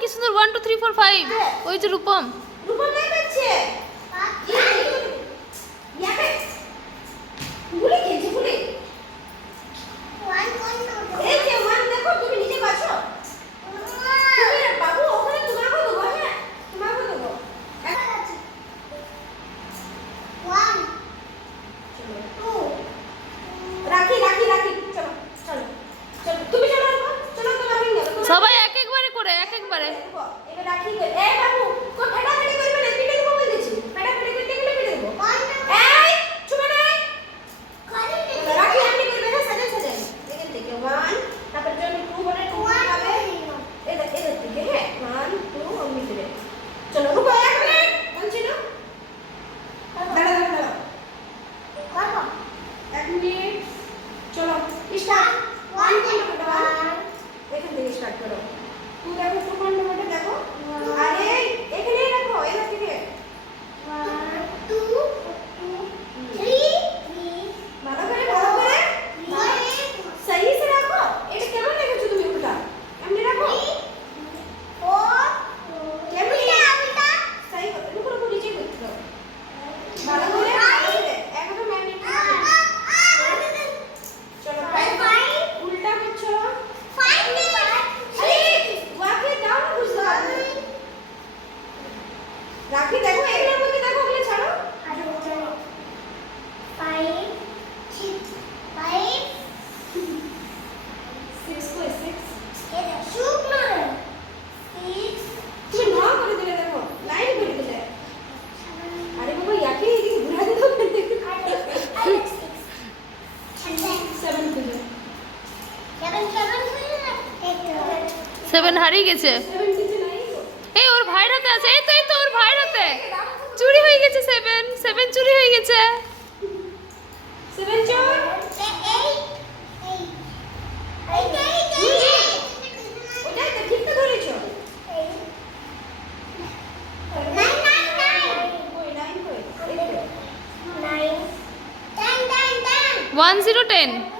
কি সুন্দর 1 2 3 4 5 ওই যে রূপম নাই পাচ্ছে ইয়াকে গুলি খেলছে গুলি এই যে ওয়ান দেখো তুমি নিজে বাছো তুমি বাবু ওখানে তোমাকে দেবো হ্যাঁ তোমাকে দেবো রাখি রাখি রাখি চলো চলো চলো তুমি চলো চলো তোমার হয়ে গেল সবাই এক একবারে করে এক একবারে এবার রাখি এ বাবু কো ফেটাফেটি করবে না পিটে দেবো বলেছি ফেটাফেটি করতে গেলে পিটে দেবো এই চুপ নাই রাখি আপনি করবে না সাজান সাজান এখান থেকে 1 তারপর জন্য 2 বলে 2 হবে এদের থেকে হ্যাঁ 1 2 আমি দিলে চলো রুকো এক মিনিট বলছি না দাঁড়া দাঁড়া দাঁড়া বাবা এক মিনিট চলো স্টার্ট 1 এখান থেকে স্টার্ট করো তুই দেখো 2 পয়েন্ট দেখো আরে এখানেই রাখো এখান থেকে 1 2 3 ভালো করে सही से रखो এটা কেমন রেখেছো তুমি উল্টা এমনি রাখো 4 কেমন এটা सही রুকো রুকো নিচে করতে দাও ভালো করে একদম ম্যাগনেট চলো 5 উল্টা করছো 5 আরে ওয়াকে দাও না বুঝতে পারবে রাখি দেখো এগুলোর মধ্যে দেখো ওগুলো ছাড়ো আরে চলো 5 6 को 6 ये देखो शुक्र 6 तुम ना कर दिले देखो लाइन कर दिले अरे बाबा याके ये घुरा दे दो 7 को 7 হারিয়ে গেছে 7 কিছু নাই এই ওর ভাইয়ের হাতে আছে এই তো ওর ভাইয়ের হাতে চুরি হয়ে গেছে 7 চুরি হয়ে গেছে 7 চোর ওটা তো ঠিক তো ধরেছো 10 10